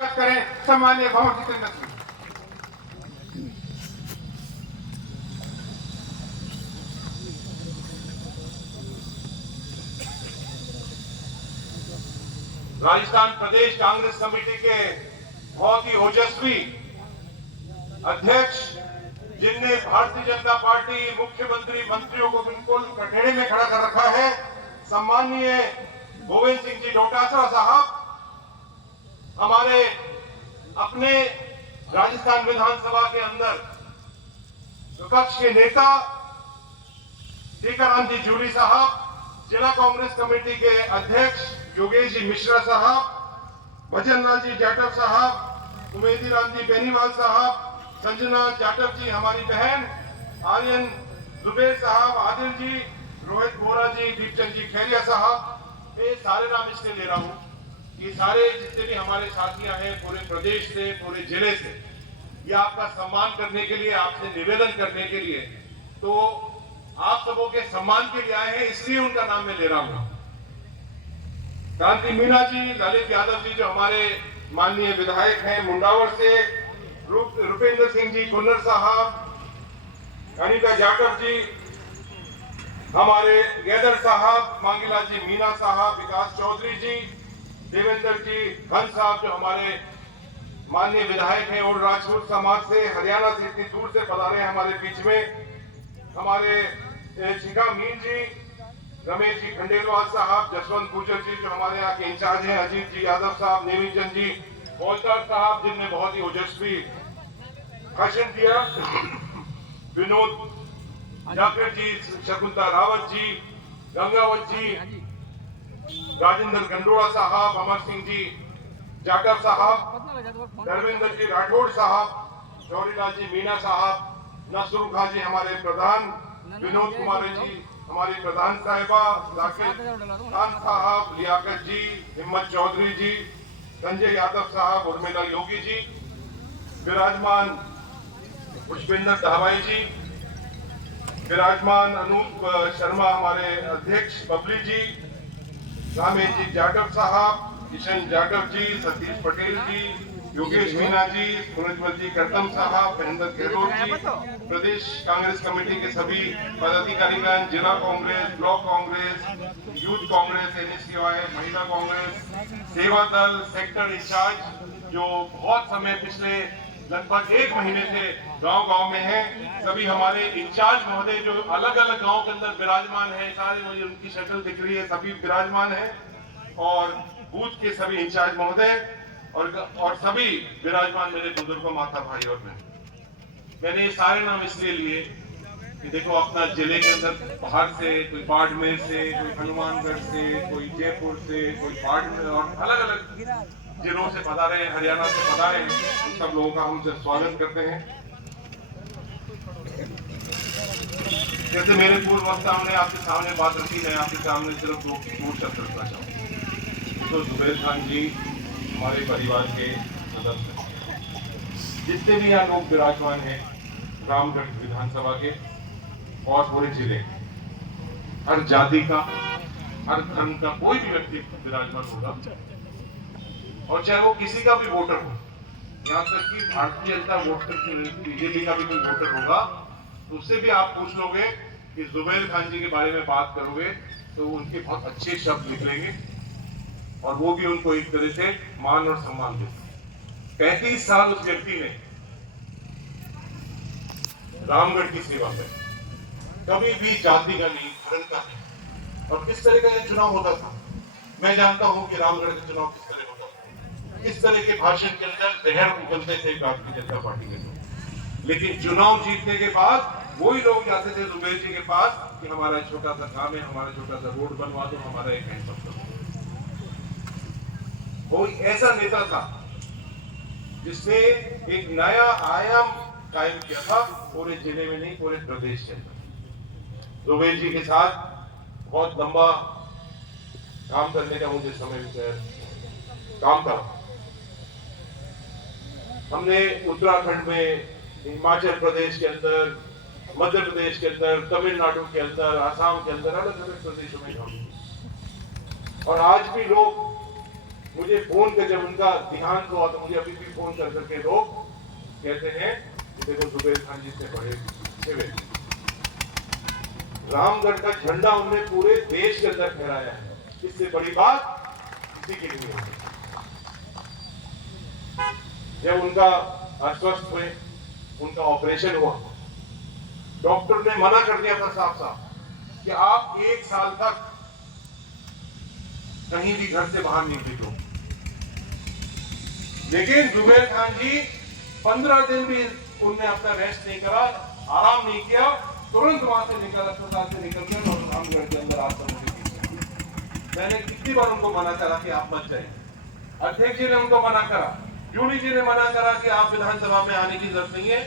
करें सम्मानीय भवन जितेंद्र सिंह। राजस्थान प्रदेश कांग्रेस कमेटी के बहुत ही ओजस्वी अध्यक्ष, जिनने भारतीय जनता पार्टी मुख्यमंत्री मंत्रियों को बिल्कुल कठेड़े में खड़ा कर रखा है, सम्मानीय गोविंद सिंह जी डोटासरा साहब, हमारे अपने राजस्थान विधानसभा के अंदर विपक्ष के नेता टीकाराम जी जूली साहब, जिला कांग्रेस कमेटी के अध्यक्ष योगेश जी मिश्रा साहब, भजन लाल जी जाटव साहब, उमेदी राम जी बेनीवाल साहब, संजना जाटव जी हमारी बहन, आर्यन जुबेर साहब, आदिल जी, रोहित बोरा जी, दीपचंद जी खैरिया साहब, ये सारे नाम इसलिए ले रहा हूं, ये सारे जितने भी हमारे साथियां हैं पूरे प्रदेश से, पूरे जिले से, ये आपका सम्मान करने के लिए, आपसे निवेदन करने के लिए, तो आप सबों के सम्मान के लिए आए हैं, इसलिए उनका नाम मैं ले रहा हूं। क्रांति मीना जी, ललित यादव जी जो हमारे माननीय विधायक हैं मुंडावर से, रुपेंद्र सिंह जी कुन्नर साहब, अनिता जाटव जी, हमारे गैदर साहब, मांगीलाल जी मीना साहब, विकास चौधरी जी, देवेंद्र जी घन साहब जो हमारे माननीय विधायक हैं और राजपूत समाज से, हरियाणा से इतनी दूर से पधारे हैं हमारे बीच में, हमारे शिखा मीन जी, रमेश जी खंडेलवाल साहब, जसवंत गुर्जर जी जो हमारे यहाँ के इंचार्ज हैं, अजीत जी यादव साहब, नेमीचंद जी फौजदार साहब जिनने बहुत ही ओजस्वी भाषण दिया, विनोद जाकर जी, शकुंतला रावत जी, गंगावत जी, राजेंद्र गंडोड़ा साहब, अमर सिंह जी जाटव साहब, धर्मेंद्र जी राठौड़ साहब, शौरीलाल जी मीना साहब, नसरुल खां जी हमारे प्रधान, विनोद कुमार जी हमारी प्रधान साहिबा, खान साहब, लियाकत जी, हिम्मत चौधरी जी, संजय यादव साहब, उर्मिला योगी जी, विराजमान पुष्पेंद्र धावाई जी, विराजमान अनूप शर्मा हमारे अध्यक्ष, बबली जी, रामेश जी जाटव साहब, किशन जाटव जी, सतीश पटेल जी, योगेश मीना जी, सूरजमल जी करतम साहब, महेंद्र गहलोत जी, प्रदेश कांग्रेस कमेटी के सभी पदाधिकारीगण, जिला Congress, block Congress, youth Congress, NSUI, महिला कांग्रेस, सेवा दल, सेक्टर इंचार्ज जो बहुत समय पिछले लगभग 1 महीने से गांव-गांव में हैं, सभी हमारे इंचार्ज महोदय जो अलग-अलग गांव के अंदर विराजमान हैं, सारे मुझे उनकी शक्ल दिख रही है, सभी विराजमान हैं, और बूथ के सभी इंचार्ज महोदय और सभी विराजमान मेरे बुजुर्गों, माता, भाई और बहन। मैंने ये सारे नाम इसलिए लिए कि देखो अपना जिले के अंदर बाहर से, कोई बाड़मेर से, कोई हनुमानगढ़ से, कोई जयपुर से, कोई बाड़मेर और अलग अलग जिलों से पधारे हैं, हरियाणा से पधारे हैं, सब लोगों का हम स्वागत करते हैं। जैसे मेरे पूर्व वक्ताओं ने आपके सामने बात रखी, मैं आपके सामने सिर्फ 2 शब्द रखना चाहूँ। तो जुबेर खान जी हमारे परिवार के सदस्य, जितने भी यहाँ लोग विराजमान हैं रामगढ़ विधानसभा के और पूरे जिले, हर जाति का, हर धर्म का कोई भी व्यक्ति विराजमान होगा, और चाहे वो किसी का भी वोटर हो, यहाँ तक कि भारतीय जनता वोटर बीजेपी का भी कोई वोटर होगा, तो उससे भी आप पूछ लोगे कि जुबेर खान जी के बारे में बात करोगे तो उनके बहुत अच्छे शब्द निकलेंगे, और वो भी उनको एक तरह से मान और सम्मान देते। 35 साल उस व्यक्ति ने रामगढ़ की सेवा में कभी भी जाति का नहीं, धर्म का नहीं, और किस तरह का यह चुनाव होता था मैं जानता हूं कि रामगढ़ का चुनाव किस तरह होता था, इस तरह के भाषण के अंदर जहर उगलते थे भारतीय जनता पार्टी के लोग, लेकिन चुनाव जीतने के बाद वही लोग जाते थे जुबेर जी के पास कि हमारा छोटा सा काम है, हमारा छोटा सा रोड बनवा दो, हमारा एक हैंडपंप दो। वो ऐसा नेता था जिसने एक नया आयाम कायम किया था, पूरे जिले में नहीं पूरे प्रदेश के अंदर। जुबेर जी के साथ बहुत लंबा काम करने का मुझे समय काम था। हमने उत्तराखंड में, हिमाचल प्रदेश के अंदर, मध्य प्रदेश के अंदर, तमिलनाडु के अंदर, आसाम के अंदर, अलग अलग प्रदेशों में काम, और आज भी लोग मुझे फोन कर, जब उनका देहांत हुआ तो मुझे अभी भी फोन कर करके लोग कहते हैं कि देखो जुबेर खान जी से बड़े हुए। रामगढ़ का झंडा उन्होंने पूरे देश के अंदर फहराया है, इससे बड़ी बात किसी की नहीं होती। जब उनका अस्वस्थ हुए, उनका ऑपरेशन हुआ, डॉक्टर ने मना कर दिया था साफ साफ कि आप 1 साल तक कहीं भी घर से बाहर नहीं निकलो। लेकिन जुबेर खान जी 15 दिन भी उनने अपना रेस्ट नहीं करा, आराम नहीं किया, तुरंत वहां से निकल, अस्पताल से निकल कर और रामगढ़ के अंदर आप मैंने कितनी बार उनको मना करा कि आप मत जाइए। अध्यक्ष जी ने उनको मना करा, यूडी जी ने मना करा कि आप विधानसभा में आने की जरूरत नहीं है,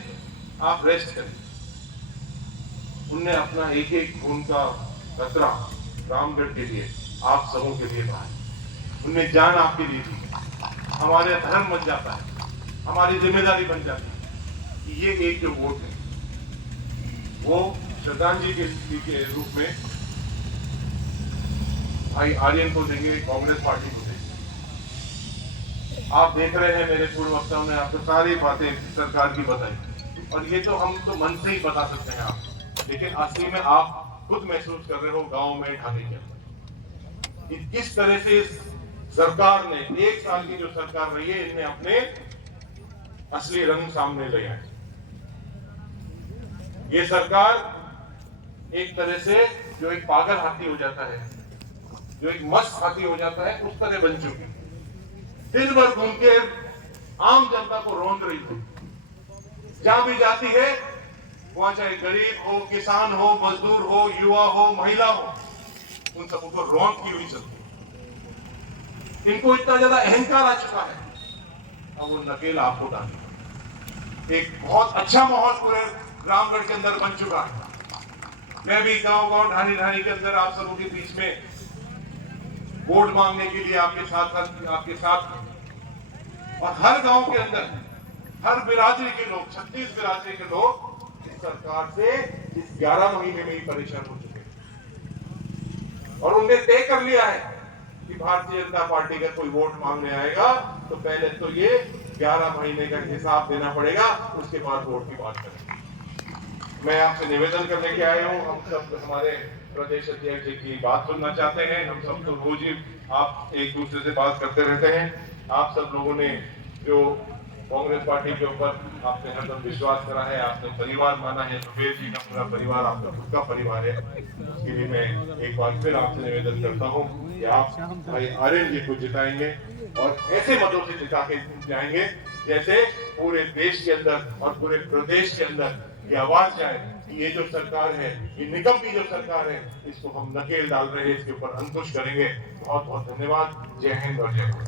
आप रेस्ट करें। उनने अपना एक एक खून का कतरा रामगढ़ के लिए, आप सबों के लिए बहा। उनने जान आपके लिए दी। हमारे धर्म बन जाता है, हमारी जिम्मेदारी बन जाती है कि ये एक जो वोट है वो श्रद्धांजलि के रूप में भाई आर्यन को देंगे, कांग्रेस पार्टी को देंगे। आप देख रहे हैं मेरे पूर्व वक्ताओं ने आपको सारी बातें सरकार की बताई, और ये तो हम तो मन से ही बता सकते हैं आप, लेकिन असली में आप खुद महसूस कर रहे हो गांव में, ढाने के अंदर कि किस तरह से सरकार ने 1 साल की जो सरकार रही है, इनने अपने असली रंग सामने ले आए। ये सरकार एक तरह से जो एक पागल हाथी हो जाता है, जो एक मस्त हाथी हो जाता है, उस तरह बन चुकी। दिन भर घूम के आम जनता को रौंद रही थी। जहां भी जाती है वहां चाहे गरीब हो, किसान हो, मजदूर हो, युवा हो, महिला हो, उन सबको रौंद की हुई चलती। इनको इतना ज्यादा अहंकार आ चुका है, अब वो नकेल आपको डाल। एक बहुत अच्छा माहौल पूरे रामगढ़ के अंदर बन चुका है। मैं भी गांव गांव, ढानी ढानी के अंदर आप सबों के बीच में वोट मांगने के लिए आपके साथ और हर गांव के अंदर हर बिरादरी के लोग, 36 बिरादरी के लोग इस सरकार से इस 11 महीने में ही परेशान हो चुके हैं। और उन्होंने तय कर लिया है कि भारतीय जनता पार्टी का कोई वोट मांगने आएगा तो पहले तो ये 11 महीने का हिसाब देना पड़ेगा, उसके बाद वोट की बात करेंगे। मैं आपसे निवेदन करने के आया हूँ, हम सब हमारे प्रदेश अध्यक्ष जी की बात सुनना चाहते हैं। हम सब तो रोज ही आप एक दूसरे से बात करते रहते हैं। आप सब लोगों ने जो कांग्रेस पार्टी के ऊपर आपने हरदम विश्वास करा है, आपने परिवार माना है, सुबेर जी का पूरा परिवार आपका खुद का परिवार है, उसके लिए मैं एक बार फिर आपसे निवेदन करता हूँ कि आप भाई आर्यन जी को जिताएंगे और ऐसे मतों से जिता के जाएंगे जैसे पूरे देश के अंदर और पूरे प्रदेश के अंदर ये आवाज जाए कि ये जो सरकार है, ये निगम की जो सरकार है, इसको हम नकेल डाल रहे हैं, इसके ऊपर अंकुश करेंगे। बहुत बहुत धन्यवाद। जय हिंद और जय भारत।